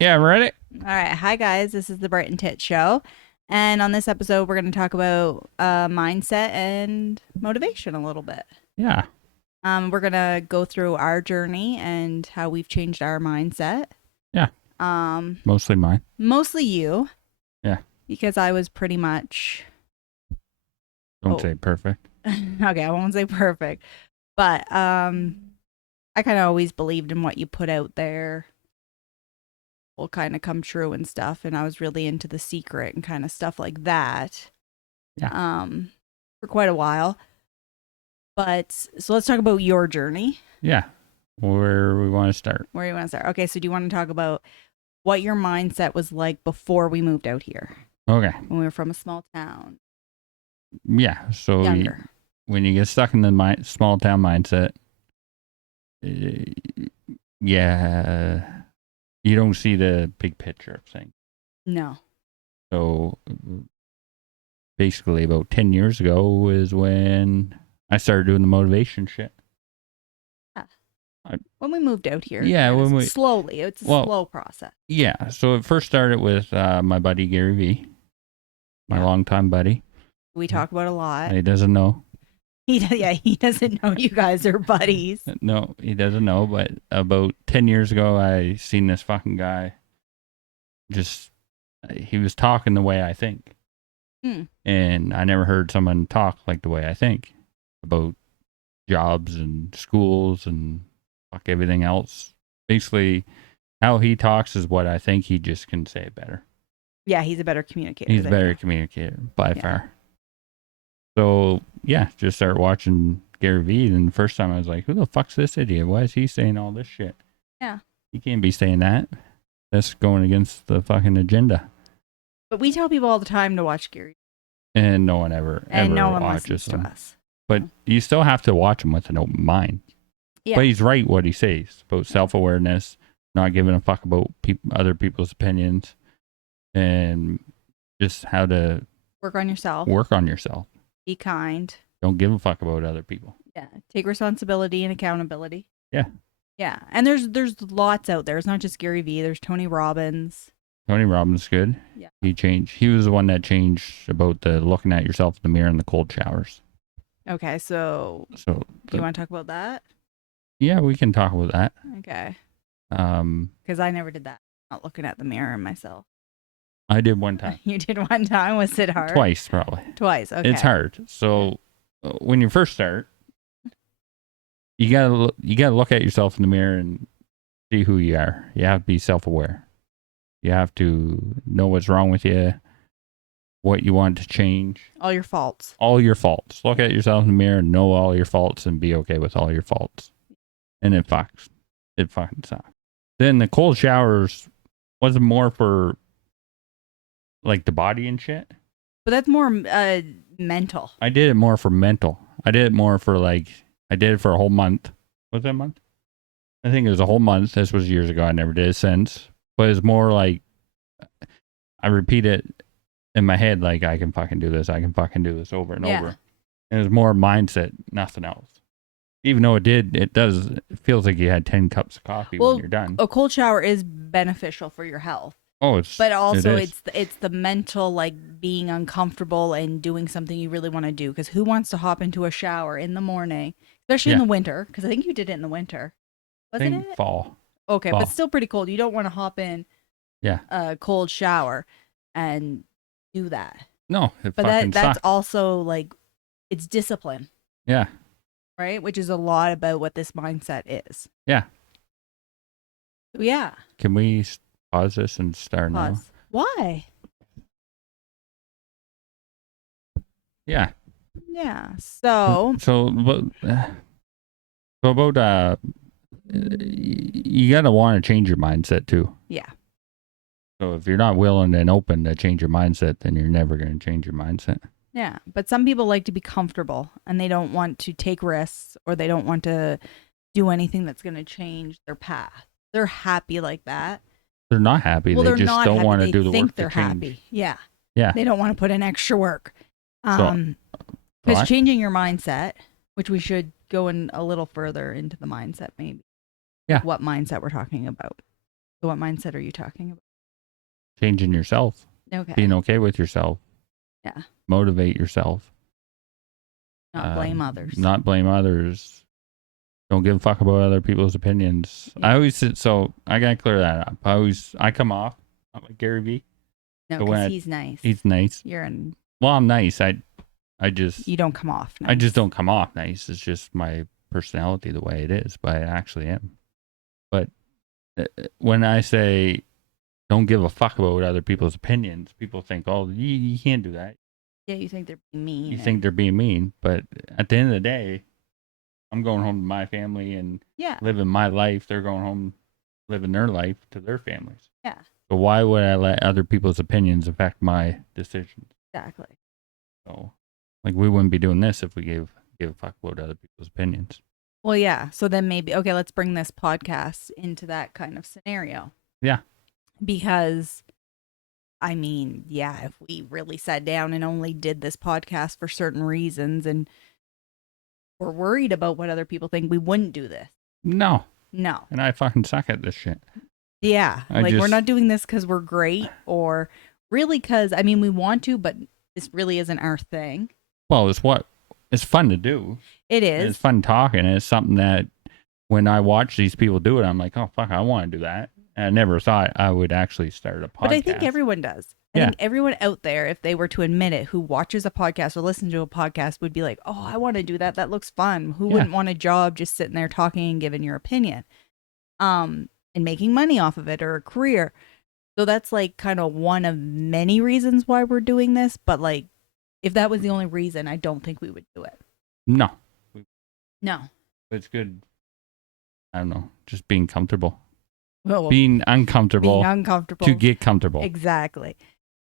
Yeah, ready? All right. Hi, guys. This is the Bright and Tit Show. And on this episode, we're going to talk about mindset and motivation a little bit. Yeah, We're going to go through our journey and how we've changed our mindset. yeah. Um, Mostly mine. Mostly you, Yeah. because I was pretty much, Don't oh, say perfect. okay, I won't say perfect, but I kind of always believed in what you put out there will kind of come true and stuff. And I was really into The Secret and kind of stuff like that Yeah. for quite a while. But so let's talk about your journey. Yeah. Where we want to start. Where do you want to start? Okay, so do you want to talk about what your mindset was like before we moved out here Okay. when we were from a small town, Yeah. So younger? when you get stuck in the small town mindset, uh, yeah, you don't see the big picture of things. No. So basically, about 10 years ago is when I started doing the motivation shit. Yeah. I, When we moved out here, yeah. kind of When we, slowly. It's a well, slow process. yeah. So it first started with my buddy Gary V, my Yeah. longtime buddy. We talk about a lot. He doesn't know. He doesn't know you guys are buddies. No, he doesn't know. But about 10 years ago, I seen this fucking guy. Just he was talking the way I think, and I never heard someone talk like the way I think about jobs and schools and fuck everything else. Basically, how he talks is what I think. He just can say it better. Yeah, he's a better communicator. He's a than better you. communicator by Yeah. far. So yeah, just start watching Gary Vee, and the first time I was like, "Who the fuck's this idiot? Why is he saying all this shit? Yeah. He can't be saying that. That's going against the fucking agenda." But we tell people all the time to watch Gary. And no one ever And no one watches listens to them. us. But you still have to watch him with an open mind. Yeah. But he's right what he says about self-awareness, not giving a fuck about other people's opinions, and just how to Work on yourself. work on yourself. Be kind. Don't give a fuck about other people. Yeah. Take responsibility and accountability. Yeah. Yeah. And there's lots out there. It's not just Gary Vee. There's Tony Robbins. Tony Robbins good. Yeah. He changed. He was the one that changed about the looking at yourself in the mirror and the cold showers. Okay, so So do you want to talk about that? yeah, we can talk about that. Okay. Um, Because I never did that. Not looking at the mirror and myself. I did one time. You did one time. Was it hard? Twice, probably. Twice. Okay. It's hard. So when you first start, you gotta look at yourself in the mirror and see who you are. You have to be self-aware. You have to know what's wrong with you, what you want to change, All your faults. all your faults. Look at yourself in the mirror and know all your faults and be okay with all your faults. And it fucking sucks. Then the cold showers wasn't more for like the body and shit. But that's more mental. I did it more for mental. I did it more for I did it for a whole month. Was it a month? I think it was a whole month. This was years ago. I never did it since. But it's more like I repeat it in my head like I can fucking do this. I can fucking do this over and over. And it was more mindset, nothing else. Even though it feels like you had 10 cups of coffee when you're done. A cold shower is beneficial for your health. Oh, but also it's the mental, like being uncomfortable and doing something you really want to do. Because who wants to hop into a shower in the morning, especially in the winter? Because I think you did it in the winter, wasn't it? Fall. Okay, fall. but still pretty cold. You don't want to hop in a cold shower and do that. No, but that's also like it's discipline. Yeah. Right, which is a lot about what this mindset is. Yeah. Yeah. Can we pause this and start now? Why? Yeah. Yeah. So about you gotta want to change your mindset too. Yeah. So if you're not willing and open to change your mindset, then you're never going to change your mindset. Yeah, but some people like to be comfortable and they don't want to take risks or they don't want to do anything that's going to change their path. They're happy like that. They're not happy. Well, they just not don't happy. want to They do the think work they're to change. happy. Yeah. Yeah. They don't want to put in extra work. Because changing your mindset, which we should go in a little further into the mindset maybe. Yeah. What mindset we're talking about. So what mindset are you talking about? Changing yourself, Okay. being okay with yourself. Yeah. Motivate yourself. Not blame others. Not blame others. Don't give a fuck about other people's opinions. Yeah. So I gotta clear that up. I come off not like Gary Vee. No, But when because he's nice. He's nice. Well, I'm nice. I just You don't come off nice. I just don't come off nice. It's just my personality the way it is, but I actually am. But when I say don't give a fuck about other people's opinions, people think, oh, you can't do that. Yeah, you think they're being mean. You think they're being mean, but at the end of the day, I'm going home to my family and living my life. They're going home, living their life to their families. Yeah. So why would I let other people's opinions affect my decisions? Exactly. So, like, we wouldn't be doing this if we gave a fuck about other people's opinions. Well, yeah. So then maybe, okay, let's bring this podcast into that kind of scenario. Yeah. Because, I mean, yeah, if we really sat down and only did this podcast for certain reasons and we're worried about what other people think, we wouldn't do this. No. No. And I fucking suck at this shit. Yeah. We're not doing this because we're great or really because, I mean, we want to, but this really isn't our thing. Well, it's fun to do. It is. And it's fun talking. And it's something that when I watch these people do it, I'm like, oh, fuck, I want to do that. And I never thought I would actually start a podcast. But I think everyone does. I think everyone out there, if they were to admit it, who watches a podcast or listens to a podcast would be like, oh, I want to do that. That looks fun. Who wouldn't want a job just sitting there talking and giving your opinion? And making money off of it or a career. So that's like kind of one of many reasons why we're doing this. But like, if that was the only reason, I don't think we would do it. No. No. It's good. I don't know. Just being comfortable. Well, being uncomfortable to get comfortable. Exactly.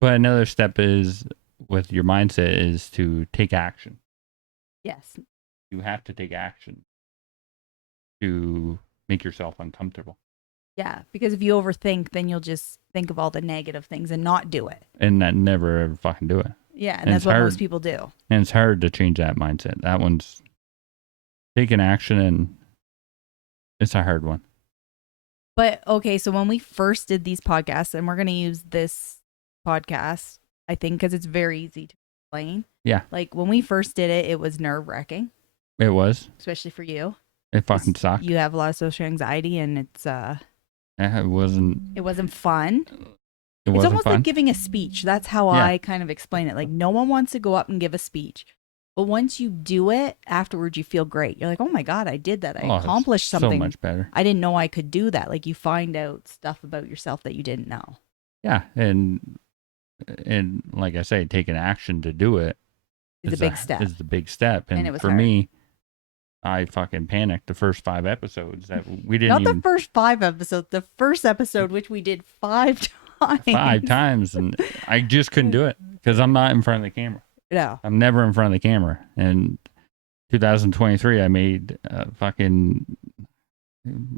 But another step is with your mindset is to take action. Yes. You have to take action to make yourself uncomfortable. Yeah, because if you overthink, then you'll just think of all the negative things and not do it. And that never ever fucking do it. Yeah, and that's what most people do. And it's hard to change that mindset. That one's taking action, and it's a hard one. But okay, so when we first did these podcasts, and we're going to use this podcast, I think, because it's very easy to explain. Yeah. Like when we first did it, it was nerve-wracking. It was. Especially for you. It fucking sucked. You have a lot of social anxiety, and it's it wasn't fun. It's almost like giving a speech. That's how I kind of explain it. Like no one wants to go up and give a speech. But once you do it, afterwards you feel great. You're like, oh my God, I did that. I accomplished something. So much better. I didn't know I could do that. Like you find out stuff about yourself that you didn't know. Yeah. And like I say, taking action to do it is a big step. Is the big step. And it was for hard. me, I fucking panicked the first 5 episodes that we didn't Not the first 5 episodes, the first episode, which we did 5 times. 5 times. And I just couldn't do it because I'm not in front of the camera. No. I'm never in front of the camera. And 2023, I made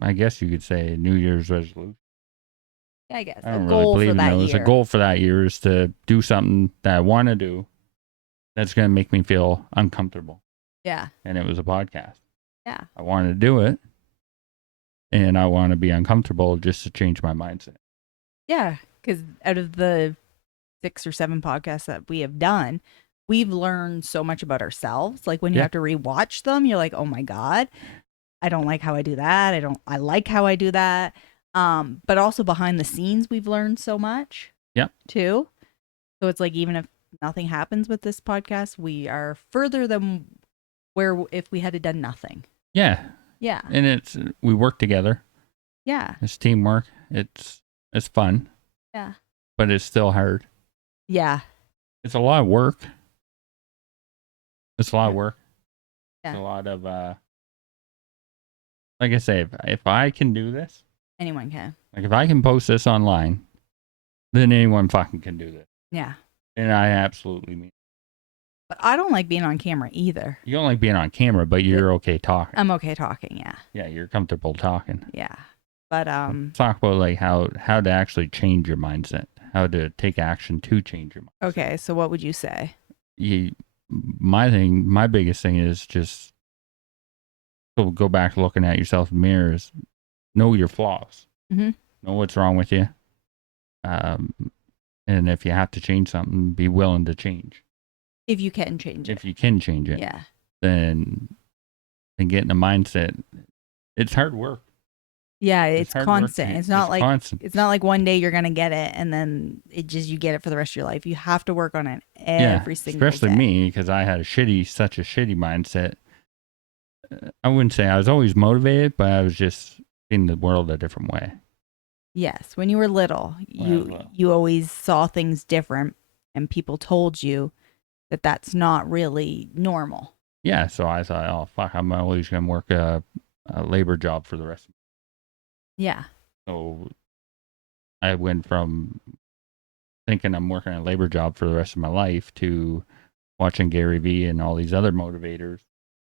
I guess you could say New Year's resolution. Yeah, I guess. I don't really believe in those. A goal for that year is to do something that I want to do that's going to make me feel uncomfortable. Yeah. And it was a podcast. Yeah. I wanted to do it. And I want to be uncomfortable just to change my mindset. Yeah. Because out of the 6 or 7 podcasts that we have done, we've learned so much about ourselves. Like when you have to rewatch them, you're like, oh my God, I don't like how I do that. I like how I do that. But also behind the scenes, we've learned so much. Yep. Too. So it's like, even if nothing happens with this podcast, we are further than where if we had done nothing. Yeah. Yeah. And we work together. Yeah. It's teamwork. It's fun. Yeah. But it's still hard. Yeah. It's a lot of work. It's a lot of work. Yeah. It's a lot of like I say, if I can do this, anyone can. Like if I can post this online, then anyone fucking can do this. Yeah. And I absolutely mean. But I don't like being on camera either. You don't like being on camera, but you're okay talking. I'm okay talking, yeah. Yeah, you're comfortable talking. Yeah. But talk about like how to actually change your mindset, how to take action to change your mindset. Okay, so what would you say? My biggest thing is just go back looking at yourself in the mirror is know your flaws. Mm-hmm. Know what's wrong with you. Um, and if you have to change something, be willing to change. If you can change it. If you can change it, Yeah. then get in the mindset. It's hard work. Yeah, It's it's hard work. constant. It's not like constant. it's not like one day you're gonna get it and then you get it for the rest of your life. You have to work on it every single especially day. me, because I had such a shitty mindset. I wouldn't say I was always motivated, but I was just in the world a different way. Yes, when you were little, you always saw things different, and people told you that that's not really normal. Yeah, so I thought, oh fuck, I'm always gonna work a labor job for the rest of Yeah. So I went from thinking I'm working a labor job for the rest of my life to watching Gary Vee and all these other motivators.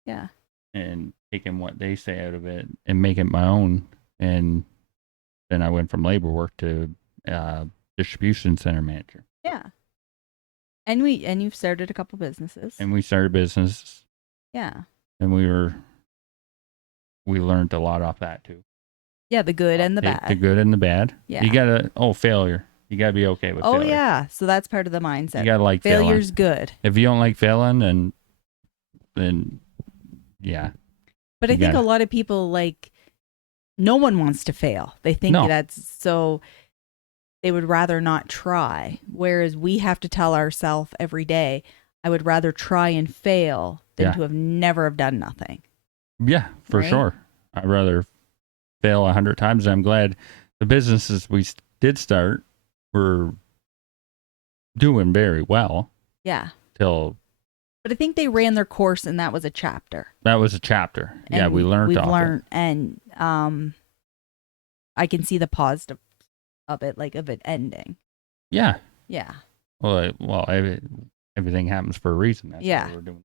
Yeah. And taking what they say out of it and make it my own. And then I went from labor work to distribution center manager. Yeah. And you've started a couple businesses. And we started business. Yeah. And we learned a lot off that too. Yeah, the good and the bad. The good and the bad. Yeah. You gotta failure. You gotta be okay with failure. Oh yeah. So that's part of the mindset. You gotta like failure's failing. good. If you don't like failing, then yeah. But I think a lot of people no one wants to fail. They think that's so they would rather not try. Whereas we have to tell ourselves every day, I would rather try and fail than to have never have done nothing. Yeah, for sure. I'd rather fail 100 times. I'm glad the businesses we did start were doing very well. Yeah. But I think they ran their course, and that was a chapter. That was a chapter. And yeah, we learned. We've learned, and I can see the positive of it, of it ending. Yeah. Yeah. Well, everything happens for a reason. That's what we're doing.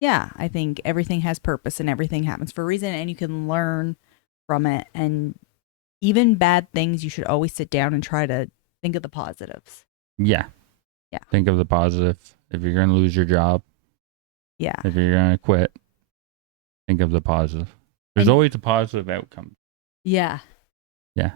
Yeah, I think everything has purpose, and everything happens for a reason, and you can learn from it. And even bad things, you should always sit down and try to think of the positives. Yeah. Yeah. Think of the positive. If you're going to lose your job. Yeah. If you're going to quit, think of the positive. There's always a positive outcome. Yeah. Yeah.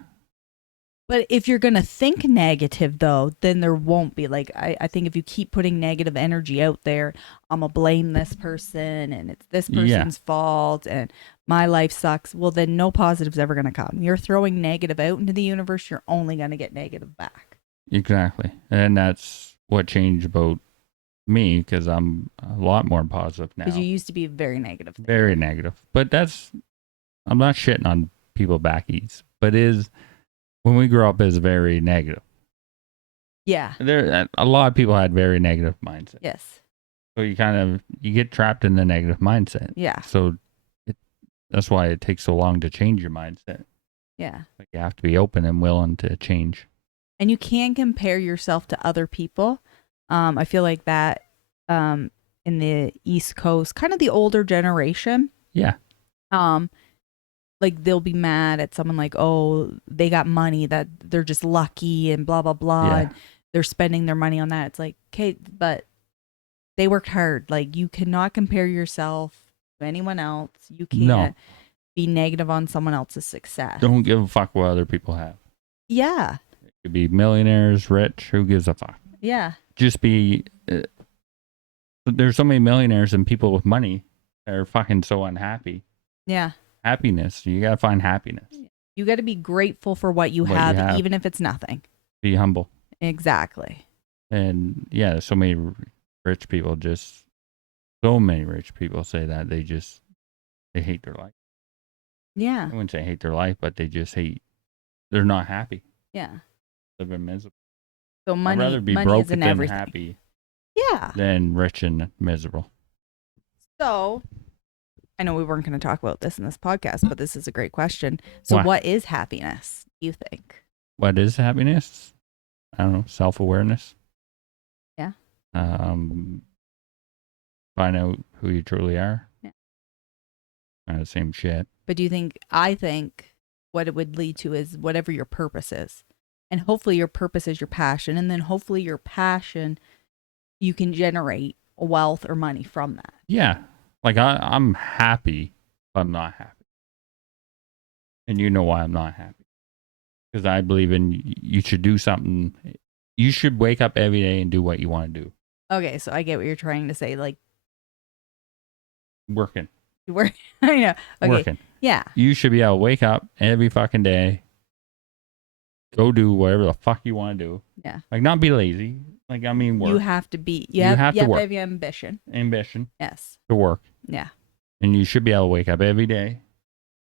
But if you're going to think negative, though, then there won't be. I think if you keep putting negative energy out there, I'm going to blame this person and it's this person's fault and my life sucks. Well, then no positive's ever going to come. You're throwing negative out into the universe. You're only going to get negative back. Exactly. And that's what changed about me, because I'm a lot more positive now. Because you used to be very negative. Very negative. But I'm not shitting on people back east, but when we grew up, is very negative. Yeah. A lot of people had very negative mindset. Yes. So you get trapped in the negative mindset. Yeah. So that's why it takes so long to change your mindset. Yeah. But you have to be open and willing to change. And you can compare yourself to other people. I feel like that in the East Coast, kind of the older generation. Yeah. They'll be mad at someone they got money, that they're just lucky and blah, blah, blah. Yeah. And they're spending their money on that. It's like, okay, but they worked hard. You cannot compare yourself to anyone else. You can't be negative on someone else's success. Don't give a fuck what other people have. Yeah. It could be millionaires, rich, who gives a fuck? Yeah. Just be, there's so many millionaires and people with money that are fucking so unhappy. Yeah. Happiness. You got to find happiness. You got to be grateful for what you have, even if it's nothing. Be humble. Exactly. And yeah, so many rich people say that they hate their life. Yeah. I wouldn't say hate their life, but they're not happy. Yeah. Living miserable. So money, I'd rather be money broke isn't than everything. happy. Yeah. Than rich and miserable. So I know we weren't going to talk about this in this podcast, but this is a great question. So what is happiness, do you think? What is happiness? I don't know. Self-awareness. Yeah. Find out who you truly are. Yeah. Kind of the same shit. But I think what it would lead to is whatever your purpose is. And hopefully your purpose is your passion. And then hopefully your passion, you can generate wealth or money from that. Yeah. I'm happy, but I'm not happy. And you know why I'm not happy. because I believe in you should do something. You should wake up every day and do what you want to do. Okay, so I get what you're trying to say. Like, Working. we're, I know. Okay. Working. Yeah. You should be able to wake up every fucking day, go do whatever the fuck you want to do. Yeah. Like, not be lazy. Like, I mean, work. You have to be. You You have have to to work. have ambition. Ambition Yes. to work. Yeah. And you should be able to wake up every day,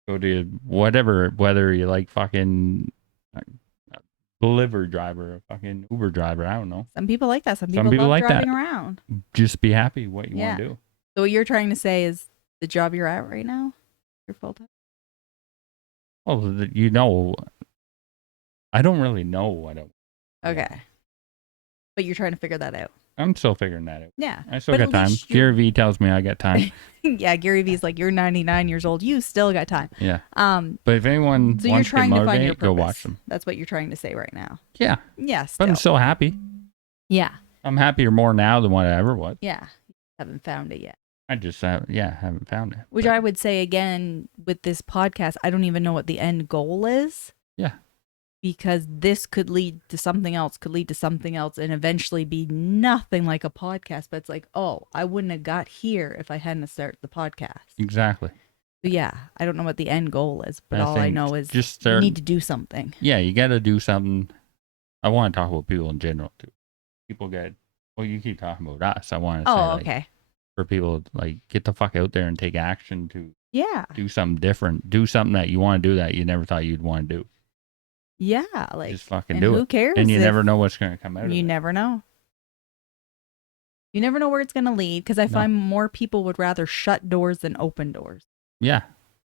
go to whatever, whether you like fucking delivery driver, a fucking Uber driver, I don't know. Some people like that. Some Some people people love like driving that. around. Just be happy what you Yeah. want to do. So what you're trying to say is the job you're at right now, you're full time. Well, you know, I don't really know what I Okay. But you're trying to figure that out. I'm still figuring that out. Yeah. I still But got at time. least you're- Gary Vee tells me I got time. Yeah, Gary Vee's like, you're 99 years old. You still got time. Yeah. Um, But if anyone so you're wants to get trying to find your motivated, purpose. go watch them. That's what you're trying to say right now. Yeah. Yes. But I'm still happy. Yeah. I'm happier more now than what I ever was. Yeah. Haven't found it yet. I just haven't found it. Which I would say again with this podcast, I don't even know what the end goal is. Yeah. Because this could lead to something else, and eventually be nothing like a podcast. But it's like, oh, I wouldn't have got here if I hadn't started the podcast. Exactly. So yeah, I don't know what the end goal is, but I all I think know is just start, you need to do something. Yeah, you got to do something. I want to talk about people in general too. People get, well, you keep talking about us. I want to say, like, Okay. for people, like, get the fuck out there and take action to Yeah. do something different. Do something that you want to do that you never thought you'd want to do. Yeah, like Just fucking and do who it. cares? And you if- never know what's going to come out of it. You never know. You never know where it's going to lead because I find more people would rather shut doors than open doors. Yeah.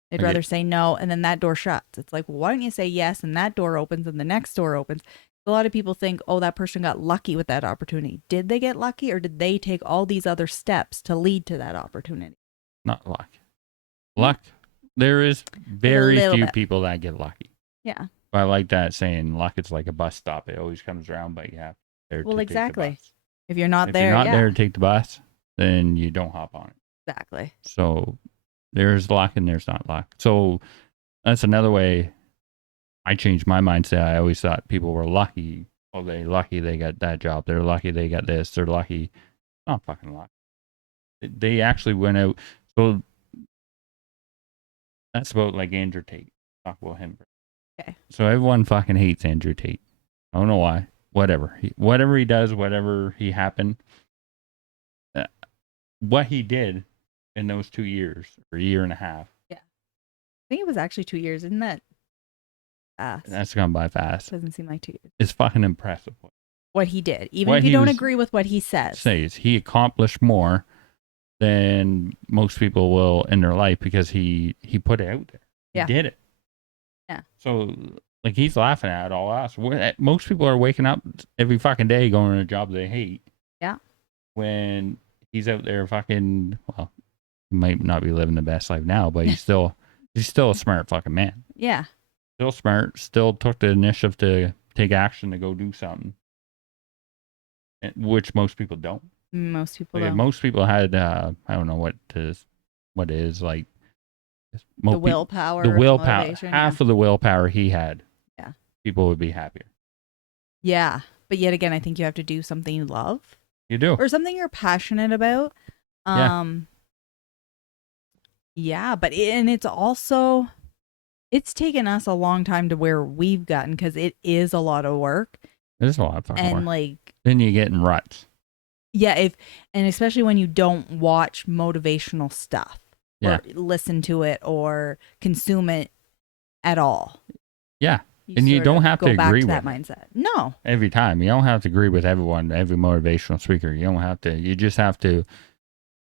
They'd I rather get- say no and then that door shuts. It's like, well, why don't you say yes and that door opens and the next door opens? A lot of people think, oh, that person got lucky with that opportunity. Did they get lucky or did they take all these other steps to lead to that opportunity? Not luck. Luck. There is very little few bit. people that get lucky. Yeah. But I like that saying, luck is like a bus stop. It always comes around, but you have there Well, to exactly. Take the bus. If you're not If there, you're not yeah. there to take the bus, then you don't hop on it. Exactly. So there's luck and there's not luck. So that's another way I changed my mindset. I always thought people were lucky. Oh, they're lucky they got that job. They're lucky they got this. They're lucky. Not fucking luck. They actually went out. So that's about like Andrew Tate. Talk about him. Okay. So everyone fucking hates Andrew Tate. I don't know why. Whatever. Whatever he does, whatever he happened, what he did in those 2 years or a year and a half. I think it was actually 2 years. Isn't that fast? That's gone by fast. Doesn't seem like 2 years. It's fucking impressive. What he did, even What if you he don't was- agree with what he says. Says he accomplished more than most people will in their life because he put it out there. Yeah. He did it. Yeah. So like he's laughing at all us. Most people are waking up every fucking day going to a job they hate. Yeah. When he's out there fucking, well, he might not be living the best life now, but he's still a smart fucking man. Yeah. Still smart. Still took the initiative to take action to go do something, which most people don't. Most people Like, don't. most people had I don't know what is like The willpower. the or willpower, motivation, half of the willpower he had. Yeah. People would be happier. Yeah. But yet again, I think you have to do something you love You do. or something you're passionate about. Yeah. Yeah, but it's also, it's taken us a long time to where we've gotten because it is a lot of work. There's a lot of fucking And work. like, Then you get in ruts. yeah, and especially when you don't watch motivational stuff Yeah. or listen to it or consume it at all. Yeah. And you sort don't of have to go back agree to that with it. mindset. No. Every time. You don't have to agree with everyone, every motivational speaker. You don't have to. You just have to.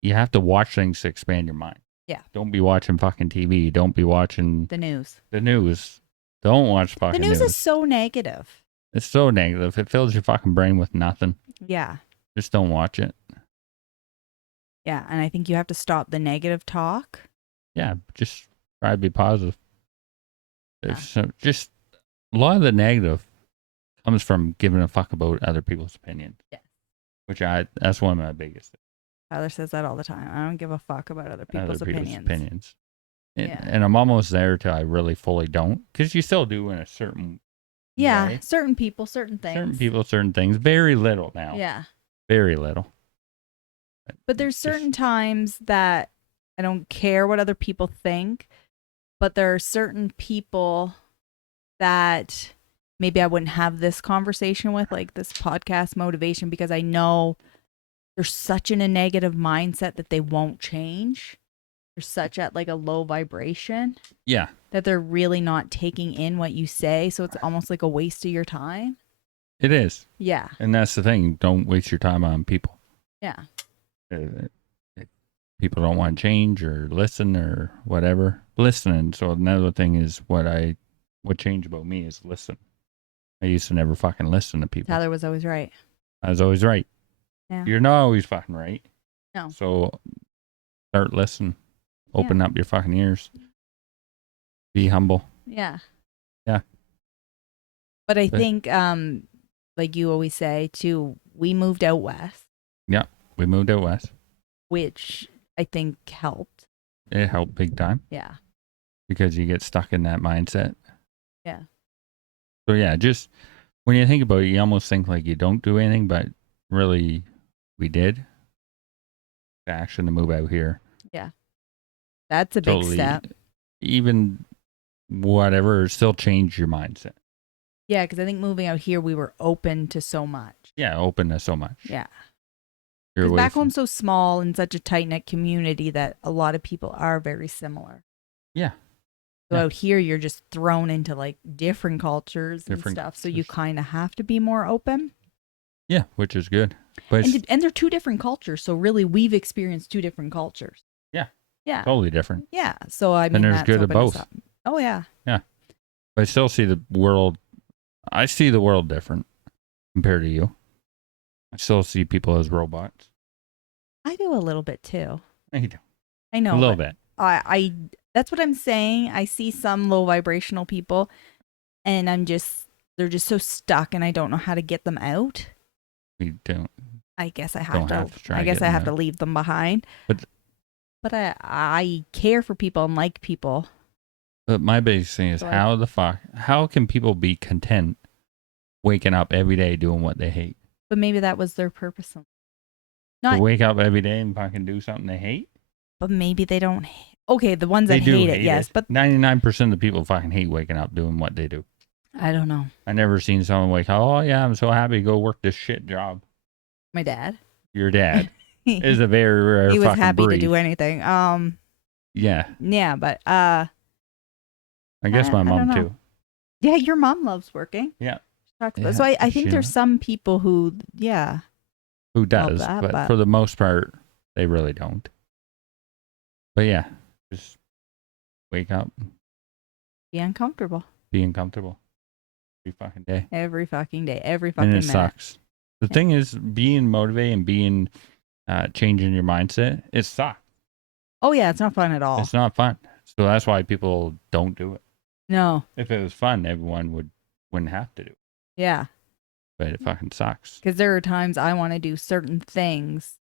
You have to watch things to expand your mind. Yeah. Don't be watching fucking TV. Don't be watching The news. the news. Don't watch The fucking news news. is so negative. It's so negative. It fills your fucking brain with nothing. Yeah. Just don't watch it. Yeah. And I think you have to stop the negative talk. Yeah, just try to be positive. Yeah. So just a lot of the negative comes from giving a fuck about other people's opinions. Yeah. Which that's one of my biggest Tyler says that all the time. I don't give a fuck about other people's opinions. And, Yeah. and I'm almost there till I really fully don't, because you still do in a certain Yeah, Okay? certain people, certain things. Certain people, certain things. Very little now. Yeah. Very little. But there's certain times that I don't care what other people think, but there are certain people that maybe I wouldn't have this conversation with, like this podcast motivation, because I know they're such in a negative mindset that they won't change. They're such at like a low vibration. Yeah. That they're really not taking in what you say. So it's almost like a waste of your time. It is. Yeah. And that's the thing. Don't waste your time on people. Yeah. People don't want to change or listen or whatever. Listening. So another thing is what changed about me is listen. I used to never fucking listen to people. Tyler was always right. I was always right. Yeah. You're not always fucking right. No. So start listening. Open up your fucking ears. Be humble. Yeah. Yeah. But I think, like you always say, too, we moved out west. Yeah. We moved out west. Which I think helped. It helped big time. Yeah. Because you get stuck in that mindset. Yeah. So yeah, just when you think about it, you almost think like you don't do anything, but really we did. The action to move out here. Yeah. That's a big step. Even whatever, still change your mindset. Yeah, because I think moving out here, we were open to so much. Yeah, open to so much. Yeah. Because back home's so small and such a tight-knit community that a lot of people are very similar. Yeah. So out here, you're just thrown into like different cultures and stuff. So you kind of have to be more open. Yeah, which is good. But and they're two different cultures. So really, we've experienced two different cultures. Yeah. Yeah. Totally different. Yeah. So I mean, and there's good of both. Oh yeah. Yeah. But I still see the world. I see the world different compared to you. I still see people as robots. I do a little bit too. You do. I know. A little bit. I that's what I'm saying. I see some low vibrational people and they're just so stuck and I don't know how to get them out. We don't. I guess I have to try I guess I have to leave them behind. But I care for people and like people. But my biggest thing is how can people be content waking up every day doing what they hate? But maybe that was their purpose. To wake up every day and fucking do something they hate? But maybe they don't. Okay, the ones that hate it, yes. But 99% of the people fucking hate waking up doing what they do. I don't know. I never seen someone wake up, oh yeah, I'm so happy to go work this shit job. My dad. Your dad is a very rare he was fucking happy breed. to do anything. Yeah. Yeah, but I guess my mom too. Yeah, your mom loves working. Yeah. So I think there's some people who, who does, but for the most part, they really don't. But yeah, just wake up. Be uncomfortable. Be uncomfortable. Every fucking day. Every fucking day. Every fucking minute. And it sucks. The thing is, being motivated and being changing your mindset, it sucks. Oh yeah, it's not fun at all. It's not fun. So that's why people don't do it. No. If it was fun, everyone wouldn't have to do it. Yeah. But it fucking sucks. Because there are times I want to do certain things.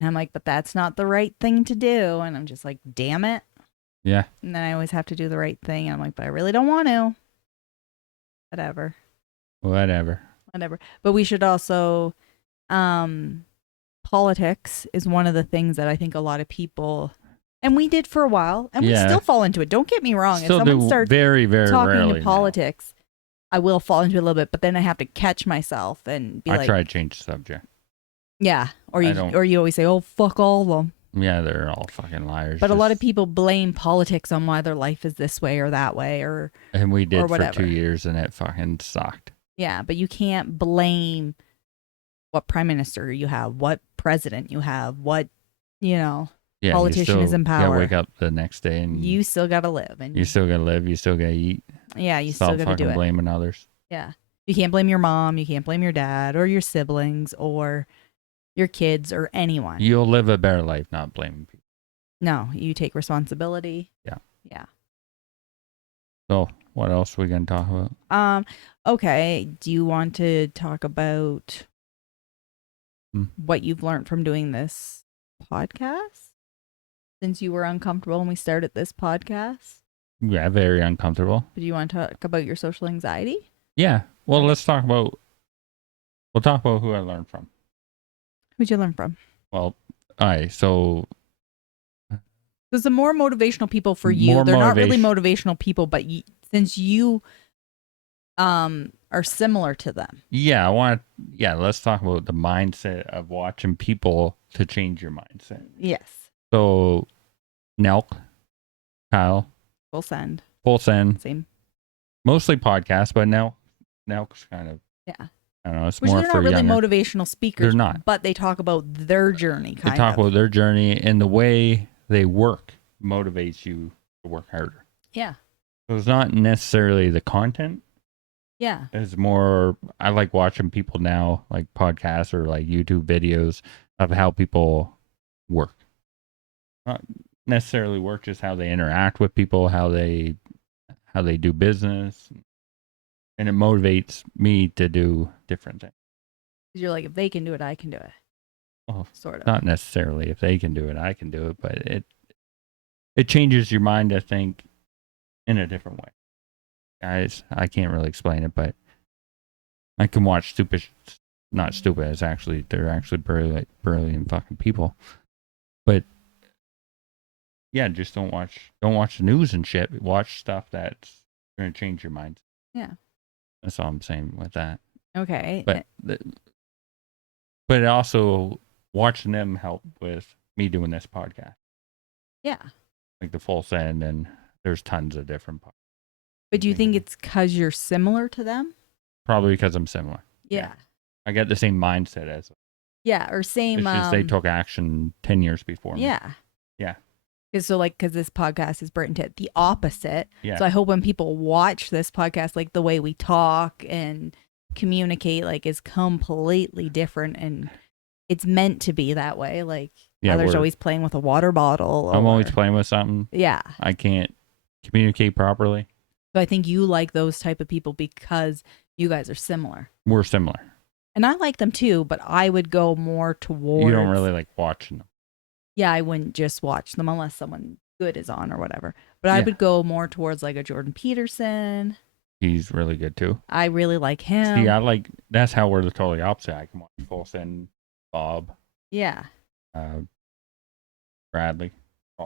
And I'm like, but that's not the right thing to do. And I'm just like, damn it. Yeah. And then I always have to do the right thing. And I'm like, but I really don't want to. Whatever. But we should also, politics is one of the things that I think a lot of people, and we did for a while, and we still fall into it. Don't get me wrong. Still if someone starts very, very talking to politics, I will fall into it a little bit, but then I have to catch myself and be like, I try to change the subject. Yeah. Or you always say, oh, fuck all of them. Yeah, they're all fucking liars. But a lot of people blame politics on why their life is this way or that way and we did for 2 years and it fucking sucked. Yeah, but you can't blame what prime minister you have, what president you have, what, politician is in power. You gotta wake up the next day and you still gotta live. And you still gotta live. You still gotta eat. Yeah, you still gotta do it. Stop blaming others. Yeah. You can't blame your mom. You can't blame your dad or your siblings or your kids or anyone. You'll live a better life not blaming people. No, you take responsibility. Yeah. Yeah. So what else are we gonna talk about? Okay. Do you want to talk about what you've learned from doing this podcast? Since you were uncomfortable when we started this podcast? Yeah, very uncomfortable. Do you want to talk about your social anxiety? Yeah. Well, Okay. we'll talk about who I learned from. Who'd you learn from? Well, all right. So Because the more motivational people for you, more they're not really motivation. motivational people, but since you are similar to them. Yeah, let's talk about the mindset of watching people to change your mindset. Yes. So Nelk, Kyle, Full send. full send, Same. mostly podcasts, but Nelk's kind of, Yeah. I don't know, it's Which more they're for not really younger. motivational They're speakers, not. but they talk about their journey, They kind talk of. about their journey and the way they work motivates you to work harder. Yeah. So it's not necessarily the content. Yeah. It's more, I like watching people now, like podcasts or like YouTube videos of how people work. Not necessarily work, just how they interact with people, how they do business, and it motivates me to do different things. You're like, if they can do it, I can do it. Well, Sort of. not necessarily if they can do it, I can do it, but it changes your mind, I think, in a different way. Guys, I can't really explain it, but I can watch not stupid. They're actually brilliant fucking people. But yeah, just don't watch the news and shit. Watch stuff that's gonna change your mind. Yeah. That's all I'm saying with that. Okay. But but also watching them help with me doing this podcast, Yeah. like the full send, and there's tons of different podcasts. But do you think it's because you're similar to them? Probably because I'm similar. Yeah. I got the same mindset as them. Yeah. Or same. It's just they took action 10 years before me. Yeah. Yeah. Because this podcast is burnt to the opposite. Yeah. So I hope when people watch this podcast, like the way we talk and communicate, like is completely different, and it's meant to be that way. Like Tyler's always playing with a water bottle. I'm always playing with something. Yeah. I can't communicate properly. So I think you like those type of people because you guys are similar. We're similar. And I like them too, but I would go more towards. You don't really like watching them. Yeah, I wouldn't just watch them unless someone good is on or whatever. But I would go more towards like a Jordan Peterson. He's really good too. I really like him. See, that's how we're the totally opposite. I can watch Full Send, Bob. Yeah. Bradley.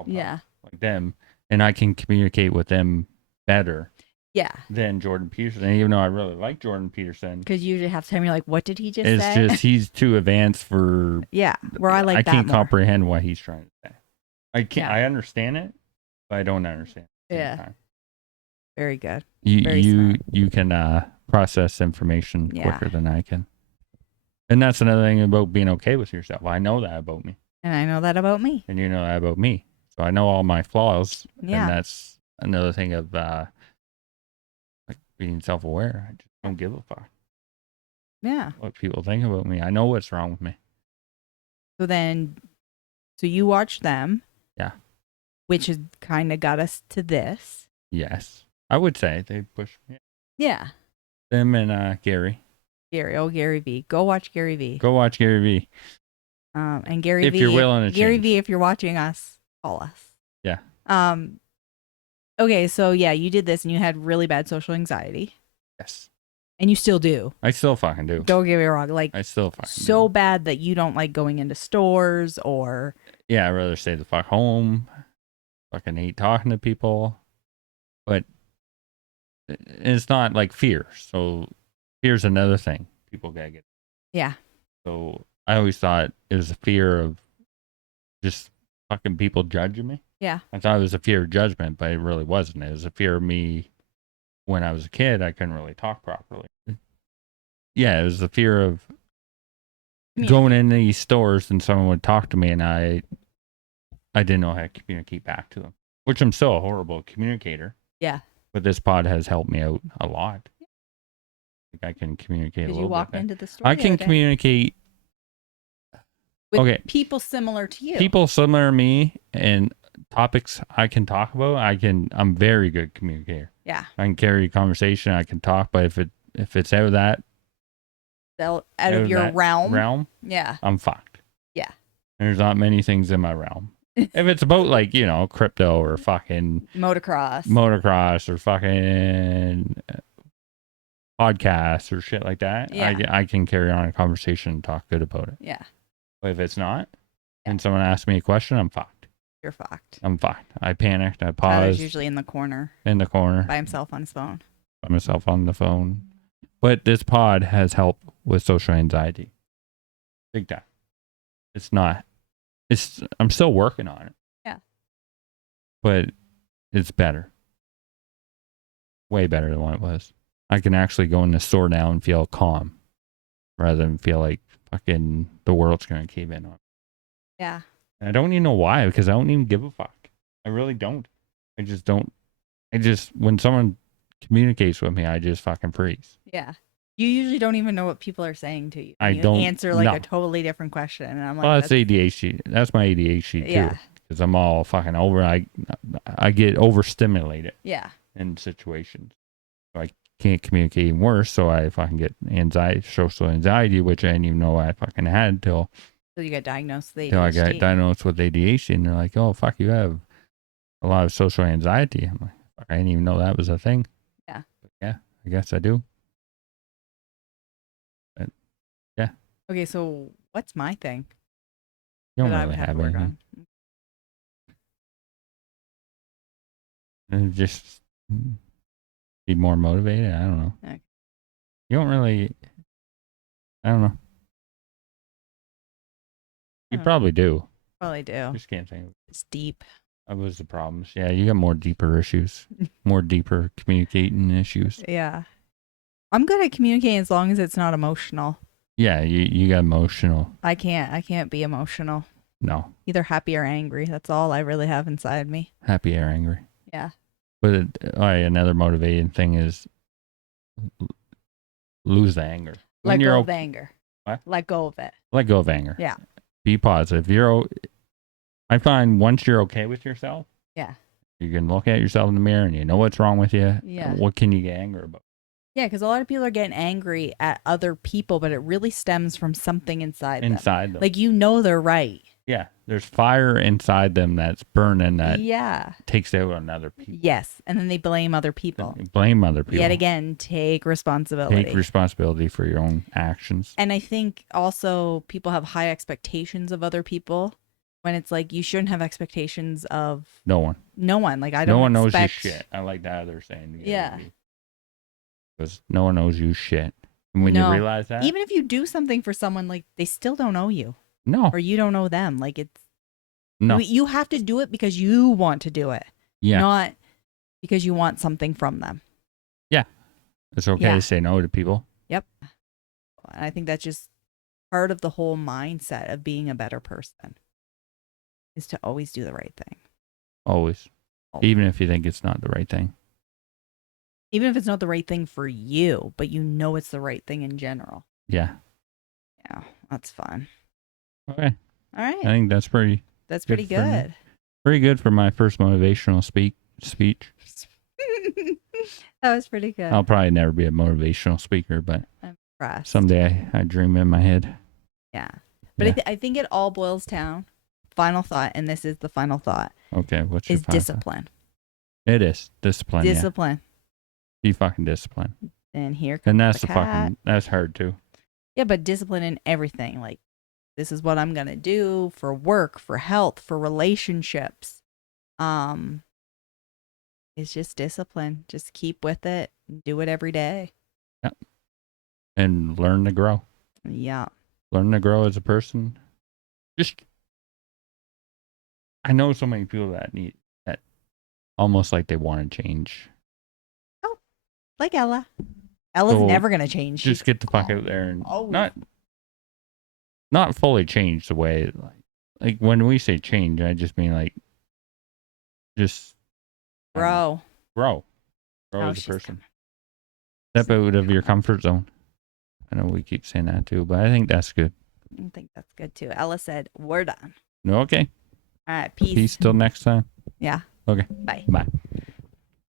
Yeah. Like them. And I can communicate with them better. Yeah. Than Jordan Peterson. And even though I really like Jordan Peterson. Because you usually have time, you're like, what did he just say? It's just, he's too advanced for. Yeah. Where I like I that can't more. comprehend what he's trying to say. Yeah. I understand it, but I don't understand it. Yeah. Very good. You can process information quicker than I can. And that's another thing about being okay with yourself. I know that about me. And I know that about me. And you know that about me. So I know all my flaws. Yeah. And that's another thing of like being self-aware. I just don't give a fuck. Yeah. What people think about me. I know what's wrong with me. So you watched them. Yeah. Which has kind of got us to this. Yes. I would say they pushed me. Yeah. Them and Gary. Gary V. Go watch Gary V. Go watch Gary V. And Gary if V. You're willing to Gary change. V. If you're watching us, call us. Yeah. Okay, so yeah, you did this and you had really bad social anxiety. Yes. And you still do. I still fucking do. Don't get me wrong. Like I still fucking so do. bad that you don't like going into stores or. Yeah, I'd rather stay the fuck home. Fucking hate talking to people. But it's not like fear. So fear's another thing people gotta get. Yeah. So I always thought it was a fear of just fucking people judging me. Yeah. I thought it was a fear of judgment, but it really wasn't. It was a fear of me when I was a kid. I couldn't really talk properly. Yeah, it was the fear of going in these stores and someone would talk to me and I didn't know how to communicate back to them, which I'm still a horrible communicator. Yeah. But this pod has helped me out a lot. I can communicate a little bit. You walked into the store. I can communicate with people similar to you. People similar to me and topics I can talk about. I'm very good communicator. Yeah. I can carry a conversation. I can talk, but if it's out of that, out of your realm, yeah, I'm fucked. Yeah. There's not many things in my realm. If it's about like, crypto or fucking motocross or fucking podcasts or shit like that, Yeah. I can carry on a conversation and talk good about it. Yeah. But if it's not, Yeah. and someone asks me a question, I'm fucked. You're fucked. I'm fucked. I panicked. I Tyler's paused usually in the corner in the corner by himself on his phone. by myself on the phone. But this pod has helped with social anxiety. Big time. It's not. I'm still working on it. Yeah. But it's better. Way better than what it was. I can actually go in the store now and feel calm rather than feel like fucking the world's going to cave in on me. Yeah. And I don't even know why, because I don't even give a fuck. I really don't. I just don't. When someone communicates with me, I just fucking freeze. Yeah. You usually don't even know what people are saying to you. I You don't answer like know. a totally different question. And I'm like, Well, that's ADHD. That's my ADHD too. Yeah. Because I'm all fucking over. I get overstimulated Yeah. in situations. So I can't communicate even worse. So I fucking get anxiety, social anxiety, which I didn't even know I fucking had till you got diagnosed with ADHD. I got diagnosed with ADHD. And they're like, oh, fuck, you have a lot of social anxiety. I'm like, fuck, I didn't even know that was a thing. Yeah. But yeah, I guess I do. But yeah. Okay, so what's my thing? You don't that I really would have to work anything. on? And just be more motivated. I don't know. Okay. You don't really. I don't know. You probably do. Probably do. Just can't think of it. It's deep. That was the problems. Yeah, you got more deeper issues. More deeper communicating issues. Yeah. I'm good at communicating as long as it's not emotional. Yeah, you got emotional. I can't be emotional. No. Either happy or angry. That's all I really have inside me. Happy or angry. Yeah. But another motivating thing is lose the anger. Let go of anger. What? Let go of it. Let go of anger. Yeah. Be positive. I find once you're okay with yourself, yeah, you can look at yourself in the mirror and you know what's wrong with you. Yeah. What can you get angry about? Yeah, because a lot of people are getting angry at other people, but it really stems from something inside them. Like, they're right. Yeah, there's fire inside them that's burning that Yeah. takes out on other people. Yes, and then they blame other people. Yet again, take responsibility. Take responsibility for your own actions. And I think also people have high expectations of other people when it's like you shouldn't have expectations of no one. Like, I don't No one knows you expect... shit. I like that other saying. Yeah. Because no one knows you shit. And when you realize that, even if you do something for someone, like, they still don't know you. No. Or you don't know them. Like, it's... No. You have to do it because you want to do it. Yeah. Not because you want something from them. Yeah. It's okay to say no to people. Yep. And I think that's just part of the whole mindset of being a better person is to always do the right thing. Always. Even if you think it's not the right thing. Even if it's not the right thing for you, but you know it's the right thing in general. Yeah. Yeah, that's fun. Okay. All right. I think that's pretty good. Pretty good for my first motivational speech. That was pretty good. I'll probably never be a motivational speaker, but I'm impressed. Someday I dream in my head. Yeah. But I think it all boils down, final thought, and this is the final thought. Okay, what's your final discipline. Thought? It is. Discipline. Discipline. Yeah. Be fucking disciplined. And here comes And that's the cat. That's hard too. Yeah, but discipline in everything. Like, this is what I'm going to do for work, for health, for relationships. It's just discipline. Just keep with it. Do it every day. Yep. And learn to grow. Yeah. Learn to grow as a person. I know so many people that almost like they want to change. Oh, like Ella. Ella's never going to change. Just get the fuck out there and not fully change the way, like when we say change, I just mean like, just grow as a person. Step out of your comfort zone. I know we keep saying that too, but I think that's good. I think that's good too. Ella said, we're done. Okay. All right. Peace. Peace till next time. Yeah. Okay. Bye. Bye.